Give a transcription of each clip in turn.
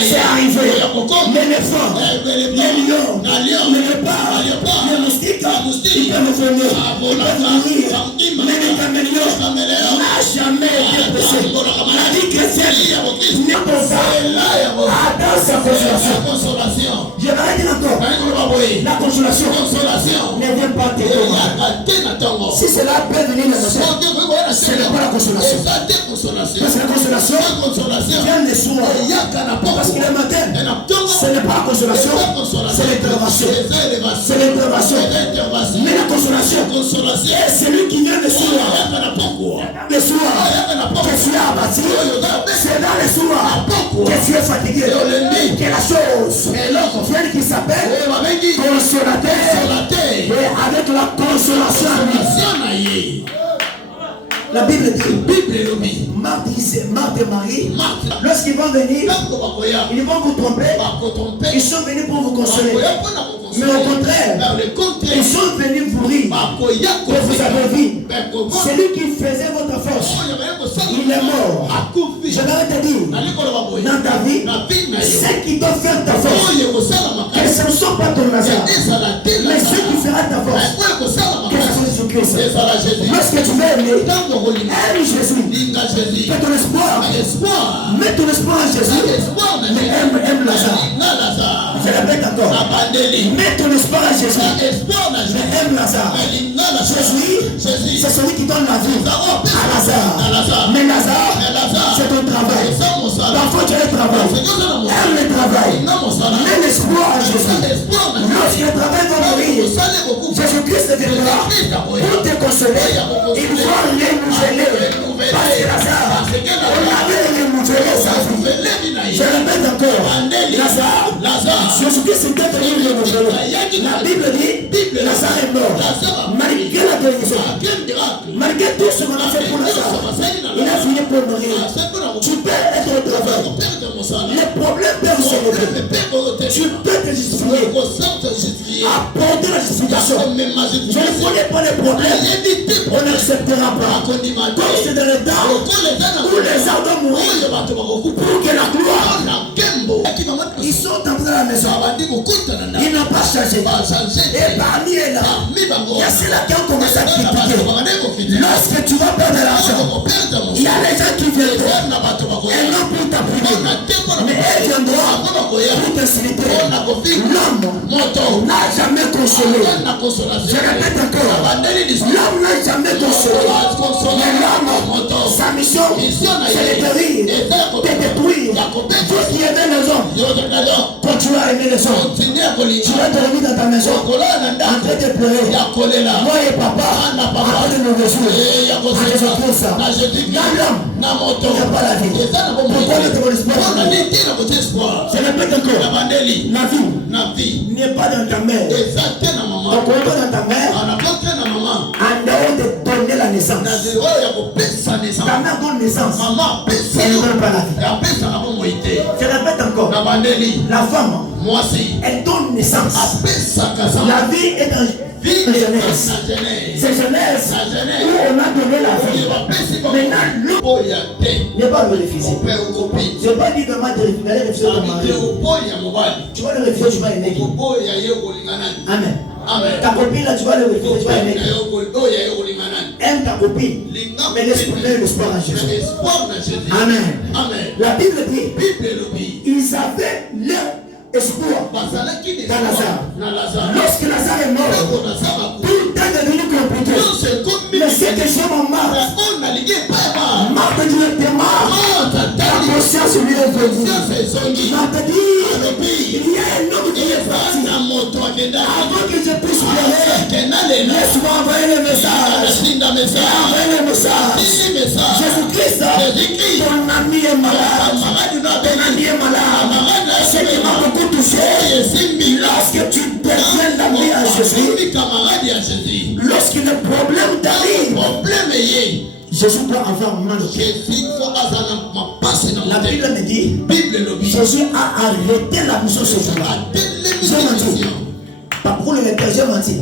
c'est arrivé. L'éléphant, les lions, les léopards, les moustiques, ils peuvent venir, ils peuvent mourir. Mais les caméléons n'a jamais été blessé. La vie chrétienne n'est pas ça. Attends sa consolation. Je vais dire encore. La consolation ne vient pas t'aider. Si cela peut venir dans la ce n'est pas la consolation. Parce que la consolation vient des soirs. Parce que le matin, ce n'est pas la consolation, c'est l'intervention. C'est l'intervention. Mais la consolation, c'est celui qui vient des soirs. Les soirs que tu as abattu, c'est dans les soirs que tu es fatigué. Que la chose vient qui s'appelle consolateur. Et avec la consolation, la Bible dit, Marthe et Marie, lorsqu'ils vont venir, ils vont vous tromper, ils sont venus pour vous consoler. Mais au contraire, ils sont venus vous rire, que vous avez vu. Celui qui faisait votre force, il est mort. Je vais te dire, dans ta vie, ce qui doit faire ta force, que ce ne soit pas ton hasard, mais ce qui fera ta force, que ce soit Jésus-Christ. Lorsque tu veux aimer, aime Jésus. Fais ton espoir. Mets ton espoir en Jésus. Mais aime Lazare. Je répète encore. Mets ton espoir en Jésus. Mais aime Lazare. Jésus, c'est celui qui donne la vie à Lazare. Mais Lazare, c'est ton travail. Parfois tu as le travail. Aime le travail. Mets l'espoir en Jésus. Lorsque le travail va mourir, Jésus-Christ viendra pour te consoler. Il va renouveler. Parce que Lazare, on avait renouvelé sa vie. Je répète encore. Lazare, Jésus-Christ était venu renouveler. La Bible dit, Lazare est mort. Malgré la guérison, malgré tout ce qu'on a fait pour Lazare, il a fini pour mourir. Tu peux être au travail. Les problèmes peuvent se relever. Tu peux te justifier. Apporter la justification. Je ne connais pas les problèmes. On n'acceptera pas. Comme c'est dans le temps où les arbres doivent mourir pour que la gloire. Ils sont entrés dans la maison. Ils n'ont pas changé. Et parmi eux là, il y a ceux-là qui ont commencé à critiquer. Lorsque tu vas perdre l'argent, il y a les gens qui viennent et non pour t'apprimer. Mais elles viendront pour t'insulter. L'homme n'a jamais consolé. Je répète encore. L'homme n'a jamais consolé. Mais l'homme, sa mission, c'est de guérir, de détruire. Tout qui aimait les hommes, continue à aimer les hommes. Tu vas te remettre dans ta maison en train de pleurer. Moi et papa, après de nous réjouir. Dans l'homme, il n'y a pas la vie. Pourquoi ne te connais pas? Je répète encore. La vie n'est pas dans ta mère. Donc on est pas dans ta mère. En dehors de donner la naissance. Ta mère donne naissance. Elle ne donne pas la vie. Je répète encore. La femme, elle donne naissance. La vie est dans la jeunesse. C'est jeunesse où on a donné la vie. Maintenant, l'eau n'est pas le réfugié. Je ne vais pas dire comment te refuser ton mari. Tu vas le refuser, tu vas aimer qui? Amen. Ta copine là, tu vas le refuser, tu vas aimer qui? Aime ta copine, mais laisse-moi l'espoir en Jésus. Amen. La Bible dit, ils avaient leur espoir dans Lazare. Lorsque Lazare est mort, tout est devenu compliqué. Mais c'est que je m'en marre. Marthe directement, la conscience lui est venue. Marthe dit, il y a un homme qui est parti. Avant que je puisse pleurer, laisse-moi envoyer le message. Envoyer le message. Jésus-Christ, ton ami est malade. Ton ami est malade. C'est qui m'a beaucoup touché. Lorsque tu deviens l'ami à Jésus, lorsque le problème t'arrive, Jésus doit avoir mal au pied. La Bible me dit, Jésus a arrêté la mission ce jour-là. J'ai menti. Pas pour le répéter, j'ai menti.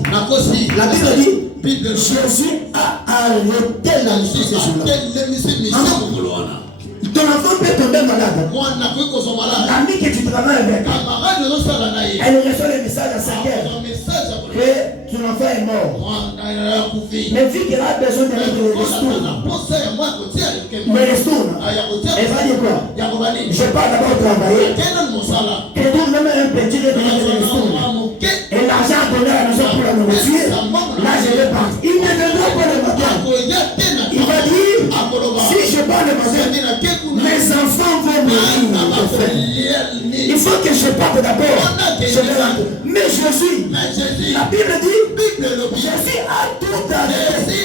La Bible dit, Jésus a arrêté la mission ce jour-là. Ton enfant peut tomber malade. L'ami que tu travailles avec, elle reçoit le message à 5 heures que ton enfant est mort. Mais vu qu'elle a besoin de mettre le restour, elle va dire quoi? Je pars d'abord travailler. Et donc même un petit de restour. Et l'argent donné à la maison pour la nourriture, là je vais partir. Il ne viendra pas le matin. Il va dire, si je pars le matin, mes enfants vont mourir. Il faut que je parte d'abord. Je vais rentrer. Mais Jésus, la Bible dit, Jésus a tout arrêté.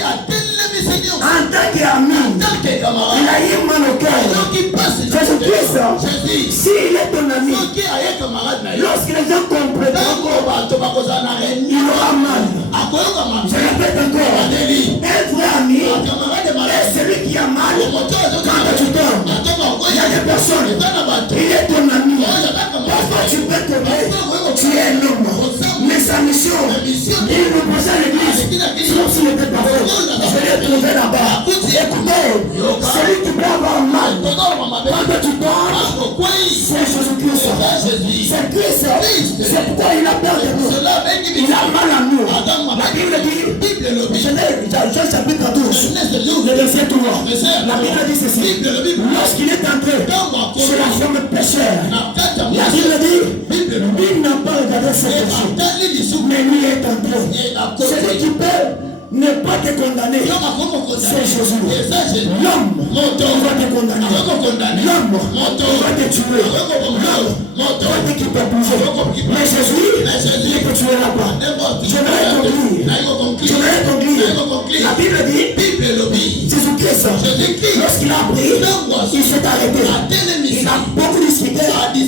En tant qu'ami, il a eu mal au cœur. Jésus-Christ, s'il est ton ami, lorsque les gens comprendront, il aura mal. Je répète encore, un vrai ami est celui qui a mal quand tu tombes. Il y a des personnes, il est ton ami. Parfois tu peux tomber, tu es un homme. Mais sa mission, il nous posait à l'église. Sauf s'il était parfait. Je l'ai trouvé là-bas. Écoutez, celui qui peut avoir mal quand tu tombes, c'est Jésus-Christ. C'est Christ. C'est pourquoi il a peur de nous. Il a mal à nous. La Bible dit, Jean chapitre 12, le verset 3. La Bible dit ceci. Lorsqu'il est entré sur la forme pécheur, la Bible dit, il n'a pas regardé ses péchés, mais lui est entré. Celui qui peut ne pas te condamner, c'est Jésus. L'homme va te condamner. L'homme va te tuer. L'homme va te bouger. Mais Jésus, il ne te tuera pas. Je vais conclure. La Bible dit, Jésus-Christ, lorsqu'il a pris, il s'est arrêté. Il a beaucoup discuté avec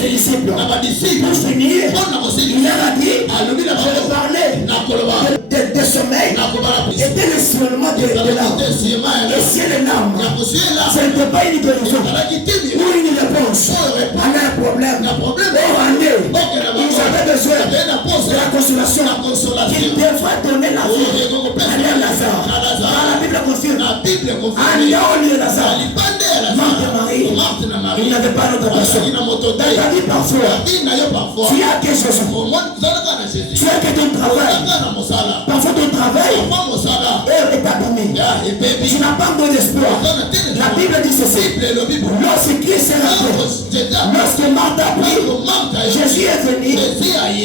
ses disciples. Pour finir, il leur a dit, je parlais de sommeil. C'était le seulement de l'âme. Et si elle est l'âme, ce n'était pas une guérison ou une réponse à un problème. Ils avaient besoin de la consolation qu'il devrait donner la vie à Lazare. La Bible confirme. En dehors de Lazare, Marthe et Marie, il n'avait pas d'autre personne. Dans ta vie parfois, tu as quelque chose. Tu as que ton travail. Parfois ton travail est abîmé. Tu n'as pas encore d'espoir. La Bible dit ceci. Lorsque Christ est rentré, lorsque Marthe a pris, Jésus est venu.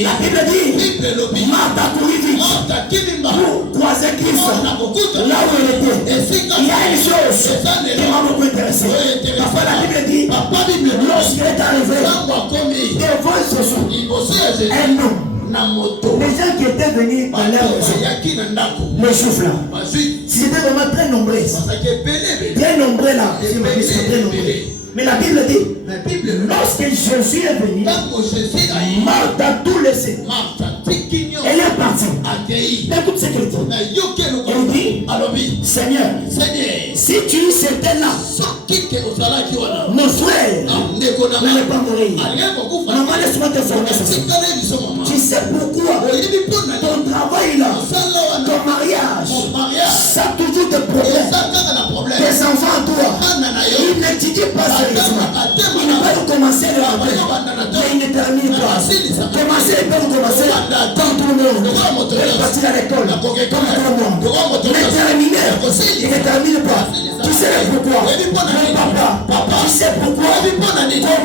La Bible dit, Marthe a couru vite pour croiser Christ là où il était. Il y a une chose qui m'a beaucoup intéressé. Parfois la Bible dit, lorsqu'il est arrivé devant Jésus, un homme, les gens qui étaient venus dans leur maison, les juifs là, c'était vraiment très nombreux. Très nombreux là, très nombreux. Mais la Bible dit, lorsque Jésus est venu, Marthe a tout laissé. Elle est partie. Écoute ce qu'elle dit. Elle dit, Seigneur, si tu étais là, mon frère n'allait pas mourir. Maman, laisse-moi te former ça. Tu sais pourquoi ton travail là, ton mariage, ça a toujours des problèmes. Tes enfants, toi, ils n'étudient pas sérieusement. Ils ne peuvent commencer le matin, mais ils ne terminent pas. Ils peuvent commencer comme tout le monde. Ils peuvent partir à l'école comme tout le monde. Mais terminer, ils ne terminent pas. Tu sais pourquoi? Mon papa, tu sais pourquoi? Ton